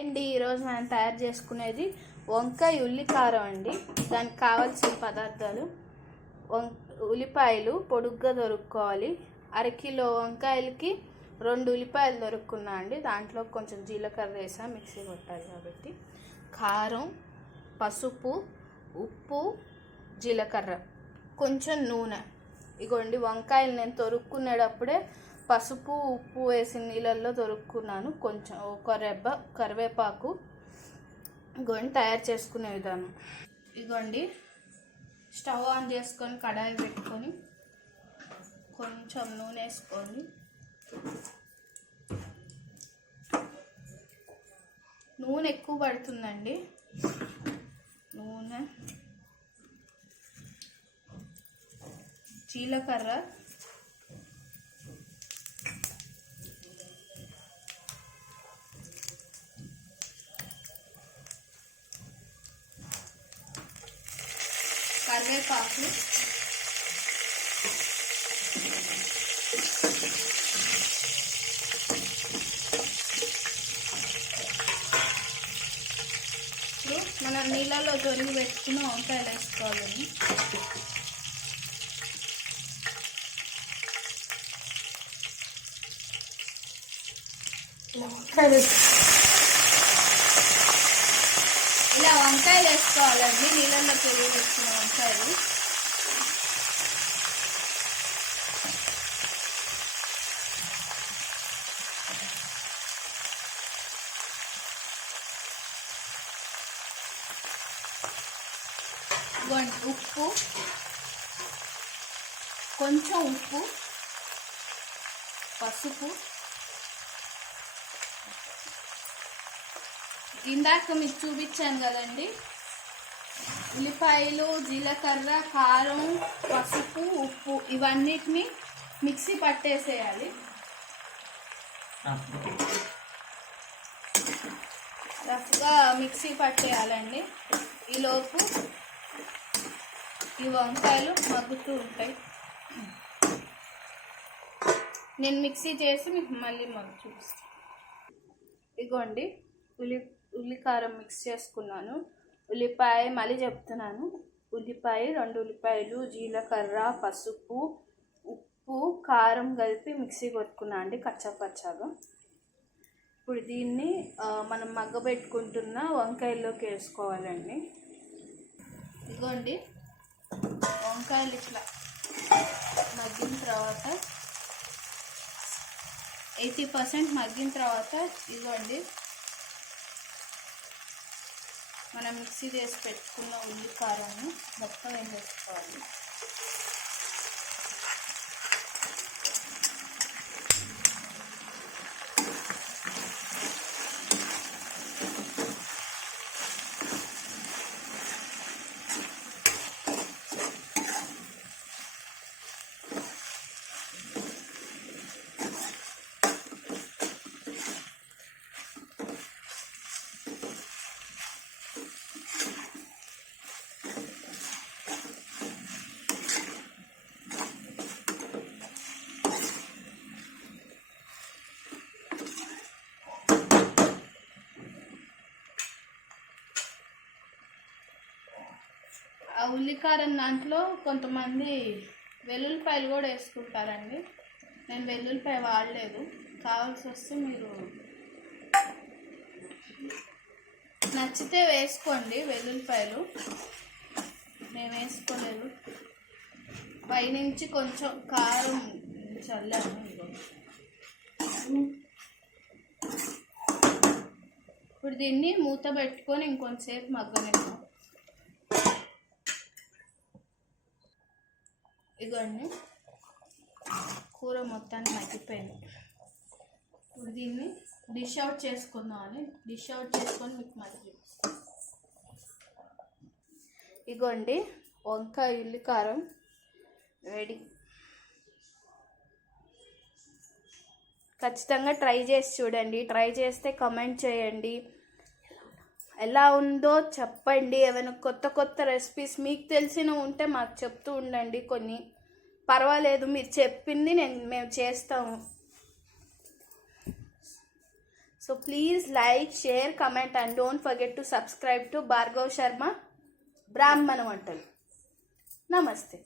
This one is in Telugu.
అండి ఈరోజు మనం తయారు చేసుకునేది వంకాయ ఉల్లి కారం అండి. దానికి కావాల్సిన పదార్థాలు: ఉల్లిపాయలు పొడుగ్గా దొరుకుకోవాలి. అరకిలో వంకాయలకి 2 ఉల్లిపాయలు దొరుకుకున్నా అండి. దాంట్లో కొంచెం జీలకర్ర వేసా, మిక్సీ కొట్టాలి కాబట్టి. కారం, పసుపు, ఉప్పు, జీలకర్ర, కొంచెం నూనె. ఇగోండి వంకాయలు నేను తొరుక్కునేటప్పుడే పసుపు ఉప్పు వేసిన నీళ్ళల్లో దొరుకుకున్నాను. కొంచెం ఒక రెబ్బ కరివేపాకు. ఇగోండి తయారు చేసుకునే విధానం. ఇగోండి స్టవ్ ఆన్ చేసుకొని కడాయి పెట్టుకొని కొంచెం నూనె వేసుకొని, నూనె ఎక్కువ పడుతుందండి. నూనె, జీలకర్ర, కరివేపాకు, మనం నీళ్ళలో తొరిగి పెట్టుకుని వంకాయలు వేసుకోవాలండి. ఇలా వంకాయలు వేసుకోవాలండి, నీళ్ళల్లో తొరిగి పెట్టుకున్న వంకాయలు. ఉప్పు, కొంచెం ఉప్పు, పసుపు. ఇందాక మీకు చూపించాను కదండి, ఉల్లిపాయలు, జీలకర్ర, కారం, పసుపు, ఉప్పు ఇవన్నిటిని మిక్సీ పట్టేసేయాలి. రఫ్గా మిక్సీ పట్టేయాలండి. ఈలోపు ఈ వంకాయలు మగ్గుతూ ఉంటాయి. నేను మిక్సీ చేసి మీకు మళ్ళీ చూపిస్తాను. ఇగోండి ఉల్లి కారం మిక్స్ చేసుకున్నాను. ఉల్లిపాయ మళ్ళీ చెప్తున్నాను, ఉల్లిపాయ 2 ఉల్లిపాయలు, జీలకర్ర, పసుపు, ఉప్పు, కారం కలిపి మిక్సీ కొట్టుకున్నా అండి కచ్చాపచ్చాగా. ఇప్పుడు దీన్ని మనం మగ్గబెట్టుకుంటున్న వంకాయల్లోకి వేసుకోవాలండి. ఇదిగోండి వంకాయలు ఇట్లా మగ్గిన తర్వాత 80% మగ్గిన తర్వాత ఇదిగోండి మనం మిక్సీ చేసి పెట్టుకున్న ఉల్లి కారాన్ని మొత్తం వేసేసుకోవాలి. ఆ ఉల్లికారం దాంట్లో కొంతమంది వెల్లుల్లిపాయలు కూడా వేసుకుంటారండి. నేను వెల్లుల్లిపాయ వాడలేదు. కావాల్సి వస్తే మీరు నచ్చితే వేసుకోండి వెల్లుల్లిపాయలు. నేను వేసుకోలేదు. పైనుంచి కొంచెం కారం చల్లాను. ఇప్పుడు దీన్ని మూత పెట్టుకొని ఇంకొంచెంసేపు మగ్గనిద్దాం. ఇదిగోండి కూర మొత్తాన్ని మగ్గిపోయింది. ఇప్పుడు దీన్ని డిష్ అవుట్ చేసుకుందామని డిష్ అవుట్ చేసుకొని మీకు మళ్ళీ చూపిస్తాను. ఇదిగోండి వంకాయ ఉల్లి కారం రెడీ. ఖచ్చితంగా ట్రై చేసి చూడండి. ట్రై చేస్తే కమెంట్ చేయండి, ఎలా ఉందో చెప్పండి. ఏమైనా కొత్త రెసిపీస్ మీకు తెలిసిన ఉంటే మాకు చెప్తూ ఉండండి. కొన్ని పర్వాలేదు, మీరు చెప్పింది మేము చేస్తాము. So please like, share, comment and don't forget to subscribe to Bhargav Sharma బ్రాహ్మణ వంటలు. నమస్తే.